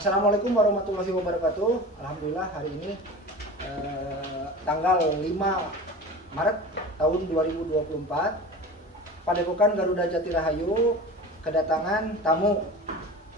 Assalamualaikum warahmatullahi wabarakatuh. Alhamdulillah hari ini tanggal 5 Maret tahun 2024, Padepokan Garuda Jati Rahayu kedatangan tamu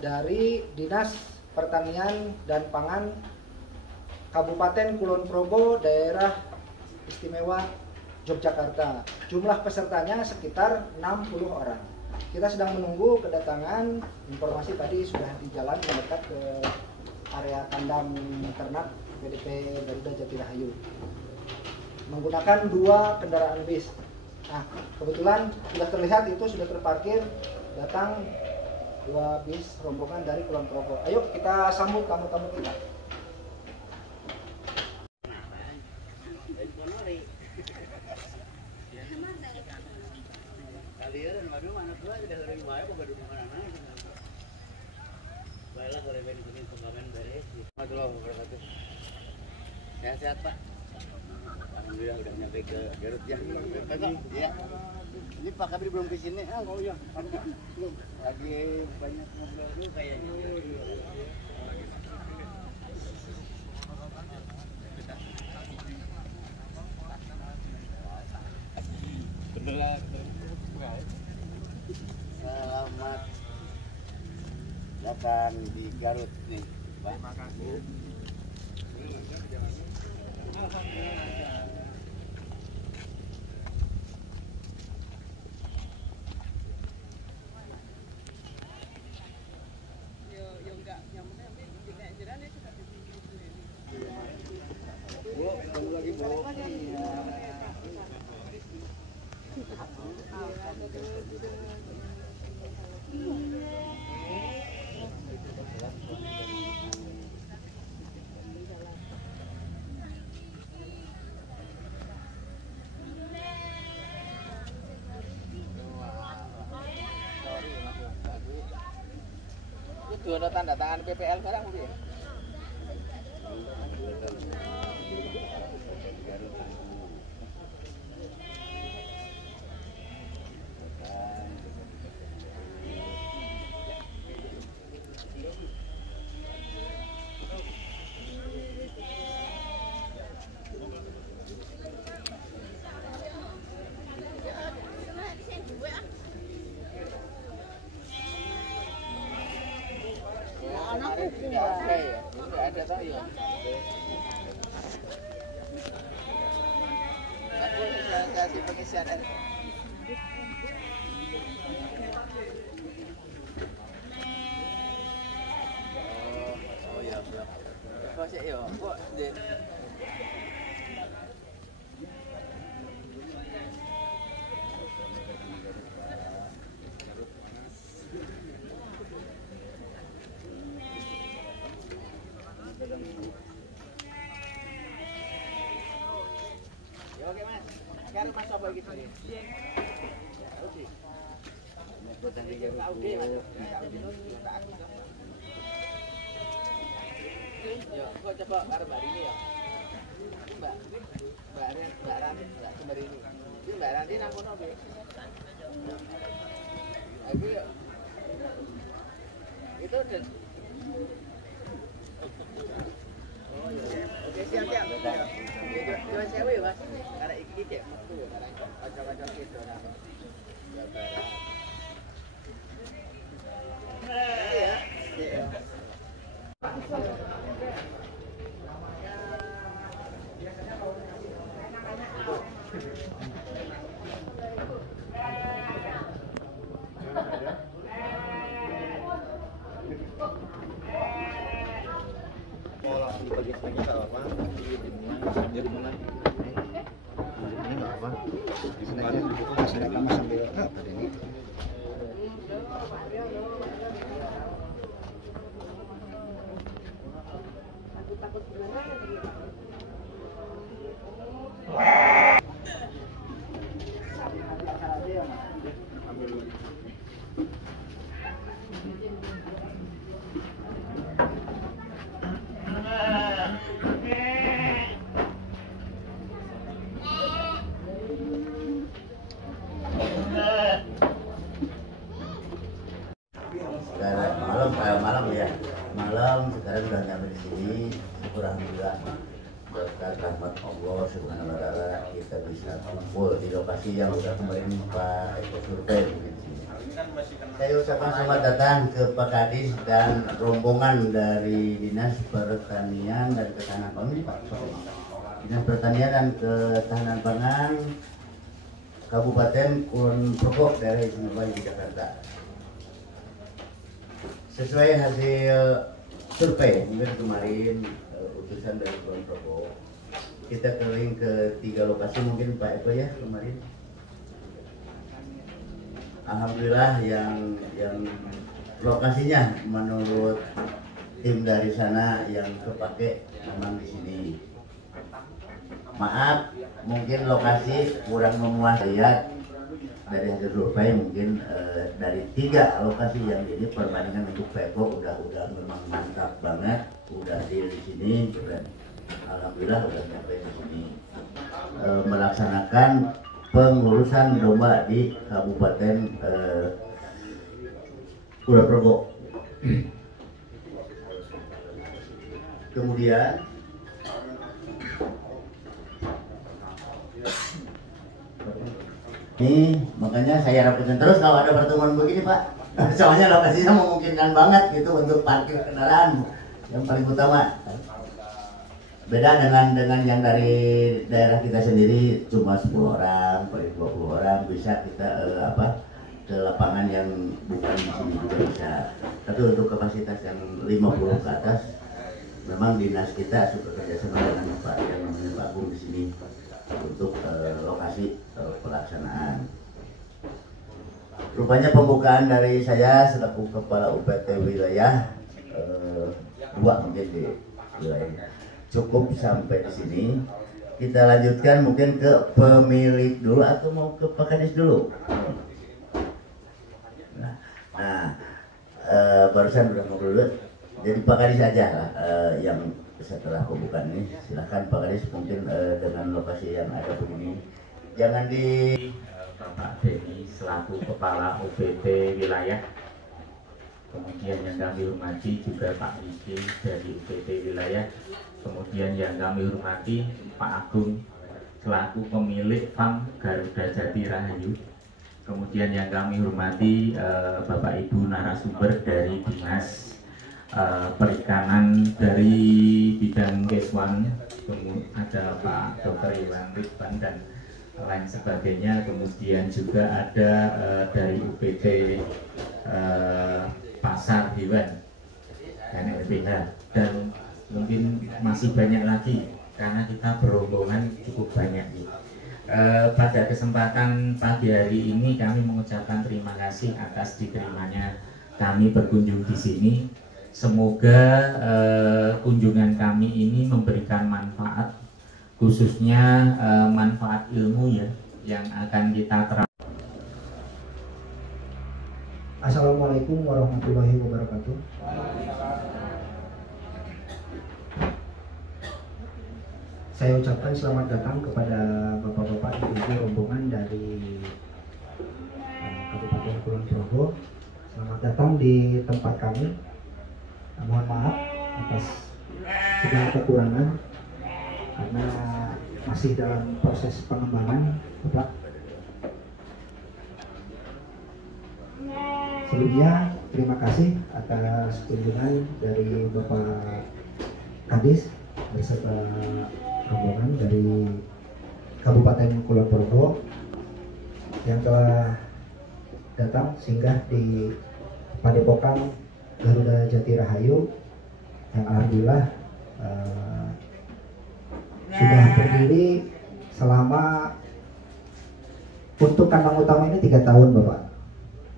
dari Dinas Pertanian dan Pangan Kabupaten Kulon Progo, Daerah Istimewa Yogyakarta. Jumlah pesertanya sekitar 60 orang. Kita sedang menunggu kedatangan. Informasi tadi sudah di jalan mendekat ke area kandang ternak PDP Garuda Jati Rahayu menggunakan 2 kendaraan bis. Nah, kebetulan sudah terlihat itu sudah terparkir, datang 2 bis rombongan dari Kulon Progo. Ayo kita sambut tamu-tamu kita. Sehat-sehat Pak. Alhamdulillah udah nyampe ke Garut ya. Iya. Ini Pak Kabri belum ke sini. Oh iya. Belum. Lagi banyak ngobrol dulu kayaknya. Selamat datang di Garut nih, Pak. Terima kasih. Bu, ketemu lagi Bu. Itu ada tanda tangan PPL sekarang Bu ya? Ada tahu ya. Aku kasih pengisian air. Oh ya siap. Kok sih yo, kok oke Mas, sekarang Mas apa gitu nih? Oke. Ya, kok coba karo Mbak Rini ya? Mbak Ranti, Mbak Rini. Ini Mbak Ranti nang kono nggih. Aku ya. Itu udah. Oh iya. Oke, siap. Coba sewu ya, Mas. Karena iki cek metu karena kanca-kanca itu ora. Ya barang. Iya. Iya. Pagi-pagi nggak apa-apa, sambil mana? Ini nggak apa. Kemarin dibuka masih lama sambil apa ini? Takut gimana? malam ya. Malam sekarang udah nyampe di sini. Syukur alhamdulillah berkat rahmat Allah Subhanahu wa taala kita bisa kumpul di lokasi yang udah kemarin Pak Eko survei di sini. Saya ucapkan selamat datang ke Pak Kadis dan rombongan dari Dinas Pertanian dan Ketahanan Pangan, Pak. Dinas Pertanian dan Ketahanan Pangan Kabupaten Kulon Progo daerah Istimewa Yogyakarta. Sesuai hasil survei minggu kemarin utusan dari Kulon Progo, kita keliling ke 3 lokasi mungkin Pak Eko ya kemarin. Alhamdulillah yang lokasinya menurut tim dari sana yang kepake memang di sini. Maaf, mungkin lokasi kurang memuaskan. Lihat dari hasil survei mungkin dari 3 lokasi yang ini perbandingan untuk Peko udah memang mantap banget, udah di sini, alhamdulillah udah sampai di sini melaksanakan pengurusan domba di Kabupaten Kulon Progo. Kemudian ini makanya saya rapikan terus kalau ada pertemuan begini Pak. Soalnya lokasinya memungkinkan banget gitu untuk parkir kendaraan yang paling utama. Beda dengan yang dari daerah kita sendiri cuma 10 orang, paling 20 orang bisa kita ke lapangan yang bukan di sini juga bisa. Tapi untuk kapasitas yang 50 ke atas memang dinas kita sudah kerjasama dengan Pak yang namanya Pak Agung di sini untuk lokasi pelaksanaan. Rupanya pembukaan dari saya selaku Kepala UPT wilayah 2 mungkin di wilayah cukup sampai di sini. Kita lanjutkan mungkin ke pemilik dulu atau mau ke Pak Kadis dulu. Barusan udah ngobrol dulu. Jadi Pak Kadis aja lah yang setelah pembukaan ini. Silahkan Pak Kadis mungkin dengan lokasi yang ada begini. Jangan di Bapak Denny selaku Kepala UPT wilayah. Kemudian yang kami hormati juga Pak Riki dari UPT wilayah. Kemudian yang kami hormati Pak Agung selaku pemilik farm Garuda Jati Rahayu. Kemudian yang kami hormati Bapak Ibu narasumber dari Dinas Perikanan dari bidang Keswan. Kemudian ada Pak Dr. Iwan Ridwan dan lain sebagainya. Kemudian juga ada dari UPT Pasar Hewan dan RPH, dan mungkin masih banyak lagi karena kita berombongan cukup banyak. Pada kesempatan pagi hari ini kami mengucapkan terima kasih atas diterimanya kami berkunjung di sini. Semoga kunjungan kami ini memberikan manfaat, khususnya manfaat ilmu ya yang akan kita terapkan. Assalamualaikum warahmatullahi wabarakatuh. Saya ucapkan selamat datang kepada Bapak-Bapak Ibu rombongan dari Kabupaten Kulon Progo. Selamat datang di tempat kami. Mohon maaf atas segala kekurangan karena masih dalam proses pengembangan, Bapak. Sebelumnya terima kasih atas kunjungan dari Bapak Kadis beserta rombongan dari Kabupaten Kulon Progo yang telah datang singgah di Padepokan Garuda Jati Rahayu yang alhamdulillah sudah berdiri selama, untuk kandang utama ini 3 tahun Bapak.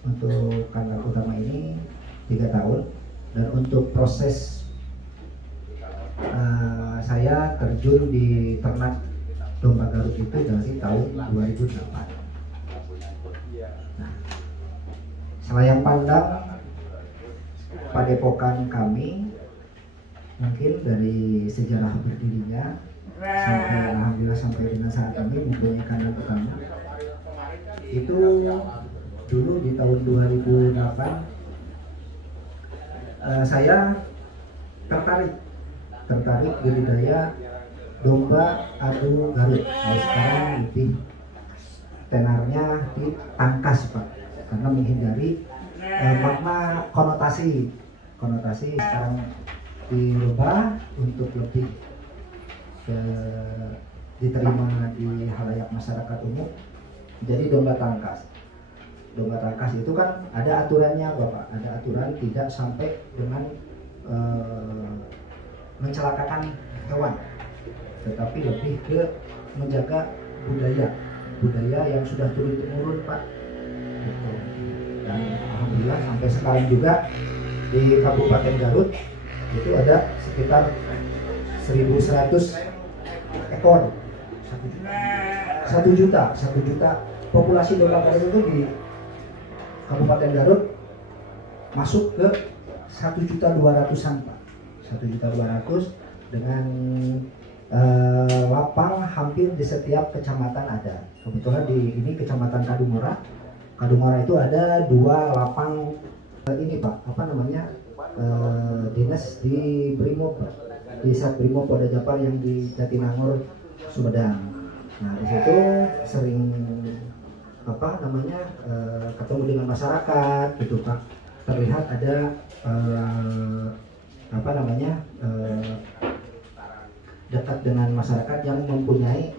Untuk kandang utama ini 3 tahun, dan untuk proses saya terjun di ternak domba Garut itu dari tahun 2008. Nah, selayang pandang padepokan kami mungkin dari sejarah berdirinya sampai alhamdulillah sampai dengan saat ini mempunyai kandang utama. Itu dulu di tahun 2008 saya tertarik budidaya domba adu Garut. Nah, sekarang lebih tenarnya ditangkas Pak, karena menghindari makna konotasi sekarang dirubah untuk lebih diterima di halayak masyarakat umum. Jadi domba tangkas itu kan ada aturannya Bapak, ada aturan tidak sampai dengan mencelakakan hewan, tetapi lebih ke menjaga budaya yang sudah turun-temurun Pak gitu. Dan alhamdulillah sampai sekarang juga di Kabupaten Garut itu ada sekitar 1.100 ekor, 1 juta populasi domba Garut itu di Kabupaten Garut masuk ke 1.200.000-an Pak, 1.200.000 dengan lapang hampir di setiap kecamatan ada. Kebetulan di ini kecamatan Kadungora itu ada 2 lapang ini Pak, apa namanya, dinas di Brimob, di Satbrimob Polda Jabar yang di Jatinangor, Sumedang. Nah di situ sering apa namanya ketemu dengan masyarakat gitu Pak, terlihat ada apa namanya dekat dengan masyarakat yang mempunyai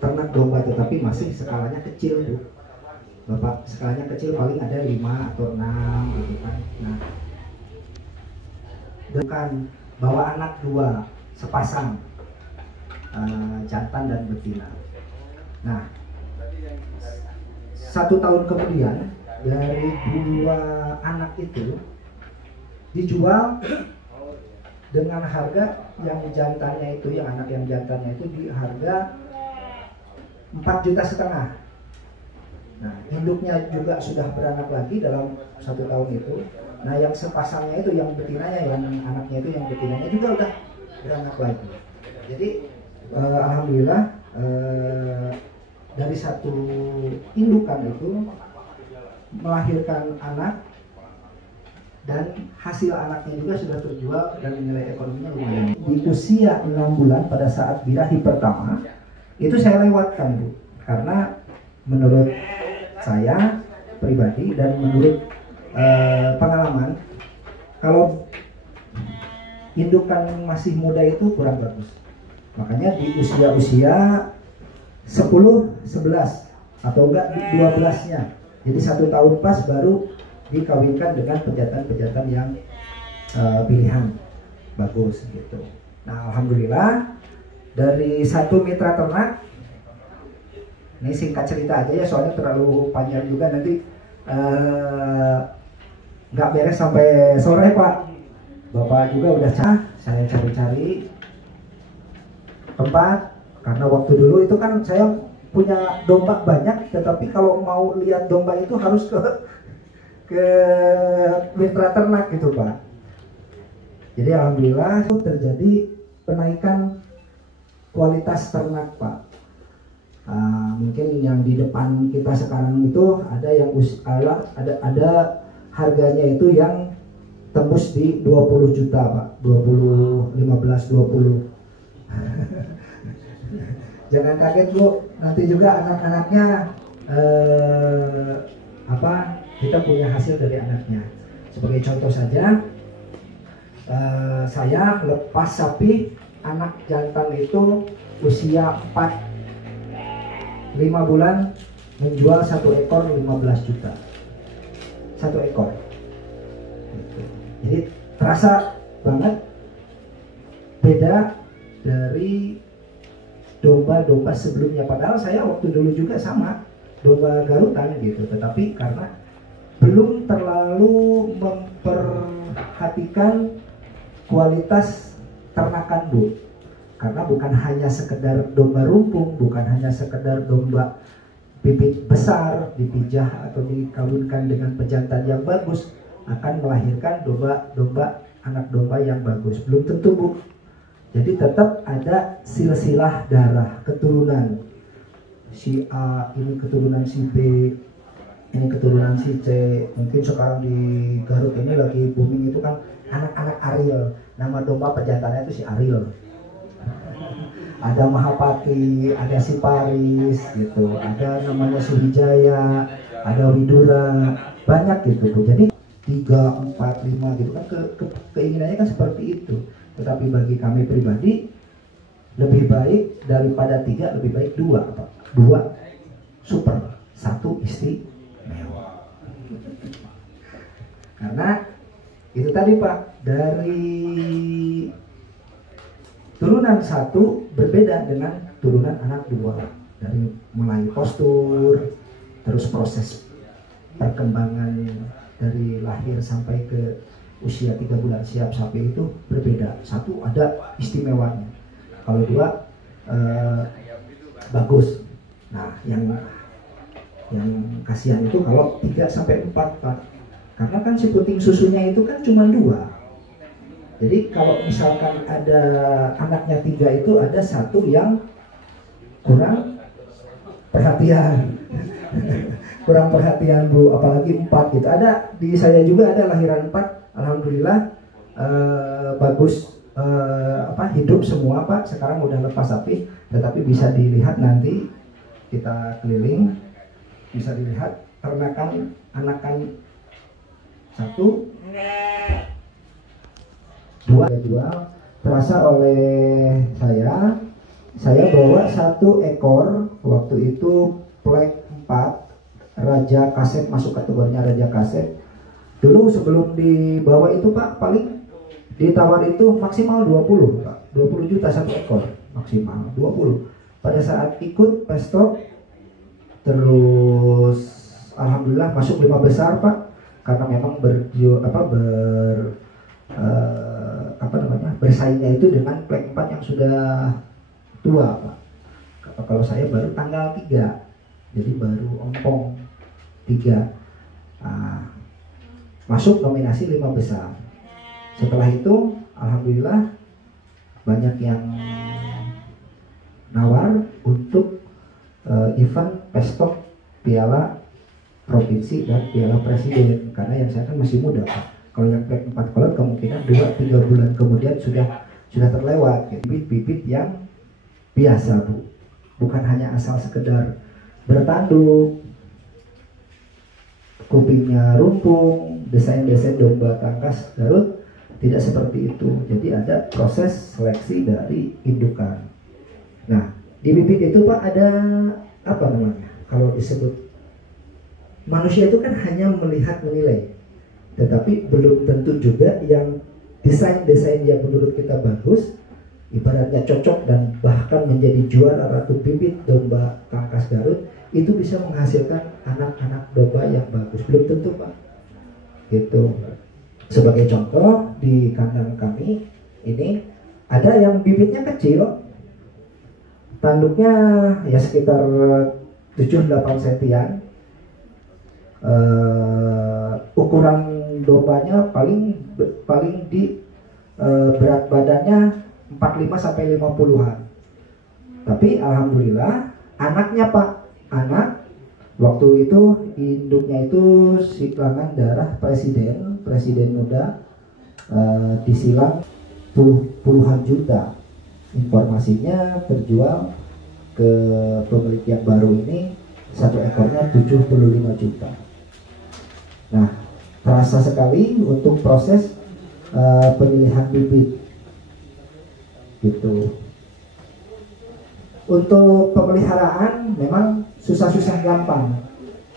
ternak domba, tetapi masih skalanya kecil Bu Bapak, skalanya kecil, paling ada 5 atau 6 gitu kan. Nah bukan bawa anak 2 sepasang, jantan dan betina. Nah 1 tahun kemudian dari 2 anak itu dijual dengan harga yang jantannya itu, yang anak yang jantannya itu di harga 4,5 juta. Nah induknya juga sudah beranak lagi dalam 1 tahun itu. Nah yang sepasangnya itu, yang betinanya, yang anaknya itu, yang betinanya juga udah beranak lagi. Jadi alhamdulillah dari 1 indukan itu melahirkan anak, dan hasil anaknya juga sudah terjual dan nilai ekonominya lumayan. Di usia 6 bulan pada saat birahi pertama itu saya lewatkan Bu, karena menurut saya pribadi dan menurut pengalaman, kalau indukan masih muda itu kurang bagus. Makanya di usia 10, 11 atau enggak di 12-nya, jadi 1 tahun pas baru dikawinkan dengan pejantan-pejantan yang pilihan bagus gitu. Nah alhamdulillah dari 1 mitra ternak, ini singkat cerita aja ya soalnya terlalu panjang juga, nanti nggak beres sampai sore Pak. Bapak juga udah saya cari-cari tempat, karena waktu dulu itu kan saya punya domba banyak, tetapi kalau mau lihat domba itu harus ke mitra ternak gitu Pak. Jadi alhamdulillah terjadi penaikan kualitas ternak Pak. Mungkin yang di depan kita sekarang itu ada yang ada harganya itu yang tembus di 20 juta Pak, 15-20. Jangan kaget Bu, nanti juga anak-anaknya kita punya hasil dari anaknya. Sebagai contoh saja, saya lepas sapi anak jantan itu usia 5 bulan menjual 1 ekor 15 juta. 1 ekor. Jadi terasa banget beda dari domba-domba sebelumnya. Padahal saya waktu dulu juga sama, domba Garutan gitu, tetapi karena belum terlalu memperhatikan kualitas ternakan Bu, karena bukan hanya sekedar domba rumpung, bukan hanya sekedar domba bibit besar dipijah atau dikawinkan dengan pejantan yang bagus akan melahirkan domba anak domba yang bagus, belum tentu Bu. Jadi tetap ada silsilah darah, keturunan si A ini keturunan si B ini keturunan si C. Mungkin sekarang di Garut ini lagi booming itu kan anak-anak Ariel. Nama domba pejantannya itu si Ariel. Ada Mahapati, ada si Paris gitu, ada namanya Suwijaya, ada Widura, banyak gitu Bu. Jadi 3, 4, 5 gitu kan keinginannya kan seperti itu. Tetapi bagi kami pribadi lebih baik daripada 3, lebih baik 2 Pak. 2 super, 1 istimewa. Karena itu tadi Pak, dari turunan 1 berbeda dengan turunan anak 2. Dari mulai postur, terus proses perkembangan dari lahir sampai ke usia 3 bulan siap sapi itu berbeda. 1 ada istimewanya. Kalau 2 bagus. Nah, yang kasihan itu kalau 3 sampai 4 Pak. Karena kan si puting susunya itu kan cuma 2. Jadi kalau misalkan ada anaknya 3 itu ada 1 yang kurang perhatian. Kurang perhatian Bu, apalagi 4 gitu. Ada di saya juga ada lahiran 4, alhamdulillah bagus, hidup semua Pak. Sekarang udah lepas sapi, tetapi bisa dilihat nanti kita keliling, bisa dilihat ternakan anakan 1, 2 jual terasa oleh saya bawa 1 ekor waktu itu plek 4 Raja Kaset, masuk kategorinya Raja Kaset. Dulu sebelum dibawa itu Pak, paling ditawar itu maksimal 20 Pak, 20 juta 1 ekor maksimal 20. Pada saat ikut pestok terus alhamdulillah masuk 5 besar Pak, karena memang bersaingnya itu dengan plek 4 yang sudah tua Pak. Kalau saya baru tanggal 3, jadi baru ompong 3. Masuk nominasi 5 besar. Setelah itu alhamdulillah banyak yang nawar untuk event pestok piala provinsi dan piala presiden, karena yang saya kan masih muda Pak. Kalau yang plek 4 kolot kemungkinan 2-3 bulan kemudian sudah terlewat. Bibit-bibit yang biasa Bu, bukan hanya asal sekedar bertanduk, kupingnya rumpung, desain-desain domba tangkas Garut, tidak seperti itu. Jadi ada proses seleksi dari indukan. Nah, di bibit itu Pak ada apa namanya? Kalau disebut manusia itu kan hanya melihat menilai, tetapi belum tentu juga yang desain-desain yang menurut kita bagus, ibaratnya cocok dan bahkan menjadi juara ratu bibit domba tangkas Garut, itu bisa menghasilkan anak-anak domba yang bagus. Belum tentu Pak. Gitu. Sebagai contoh di kandang kami ini ada yang bibitnya kecil, tanduknya ya sekitar 7-8 sentian. Ukuran dombanya paling di berat badannya 45 sampai 50-an. Tapi alhamdulillah anaknya Pak, waktu itu induknya itu silangan darah presiden muda, disilang puluhan juta. Informasinya terjual ke pemilik yang baru ini 1 ekornya 75 juta. Nah, terasa sekali untuk proses pemilihan bibit gitu. Untuk pemeliharaan memang susah-susah gampang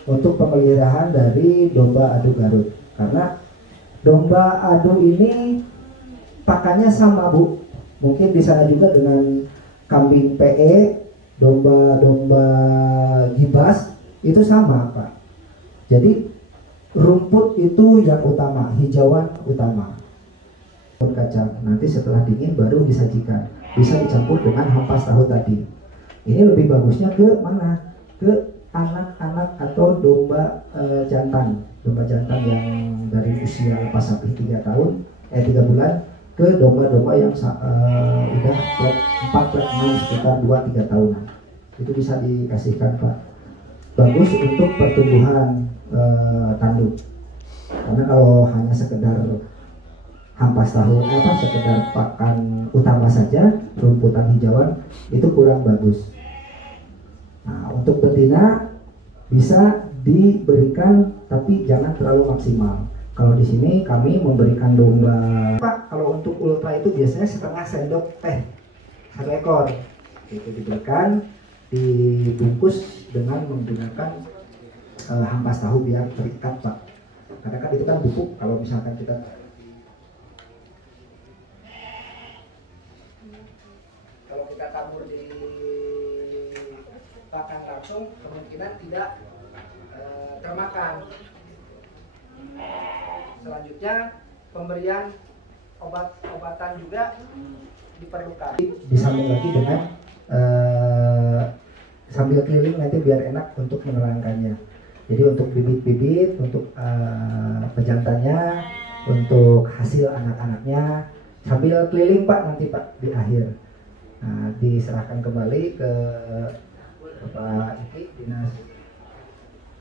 untuk pemeliharaan dari domba adu Garut, karena domba adu ini pakannya sama Bu. Mungkin di sana juga dengan kambing PE, domba gibas itu sama Pak. Jadi rumput itu yang utama, hijauan utama. Kacang nanti setelah dingin baru disajikan, bisa dicampur dengan ampas tahu tadi. Ini lebih bagusnya ke mana? Ke anak-anak atau domba jantan yang dari usia lepas sapi 3 bulan ke domba-domba yang udah plek 4, plek 6 sekitar 2-3 tahunan. Itu bisa dikasihkan Pak. Bagus untuk pertumbuhan tanduk. Karena kalau hanya sekedar hampas tahu sekedar pakan utama saja, rumputan hijauan itu kurang bagus. Nah, untuk betina bisa diberikan tapi jangan terlalu maksimal. Kalau di sini kami memberikan domba, Pak, kalau untuk ultra itu biasanya setengah sendok teh 1 ekor. Itu diberikan, dibungkus dengan menggunakan hampas tahu biar terikat, Pak. Karena kan itu kan bubuk, kalau misalkan kita tabur di pakan langsung kemungkinan tidak termakan. Selanjutnya pemberian obat-obatan juga diperlukan. Disambung lagi dengan sambil keliling nanti biar enak untuk menerangkannya. Jadi untuk bibit-bibit, untuk pejantannya, untuk hasil anak-anaknya, sambil keliling Pak nanti Pak di akhir. Nah, diserahkan kembali ke Bapak Iki, Dinas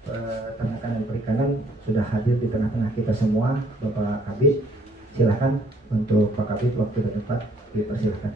Peternakan dan Perikanan sudah hadir di tengah-tengah kita semua. Bapak Kabid, silahkan untuk Pak Kabid waktu dan tempat dipersilahkan.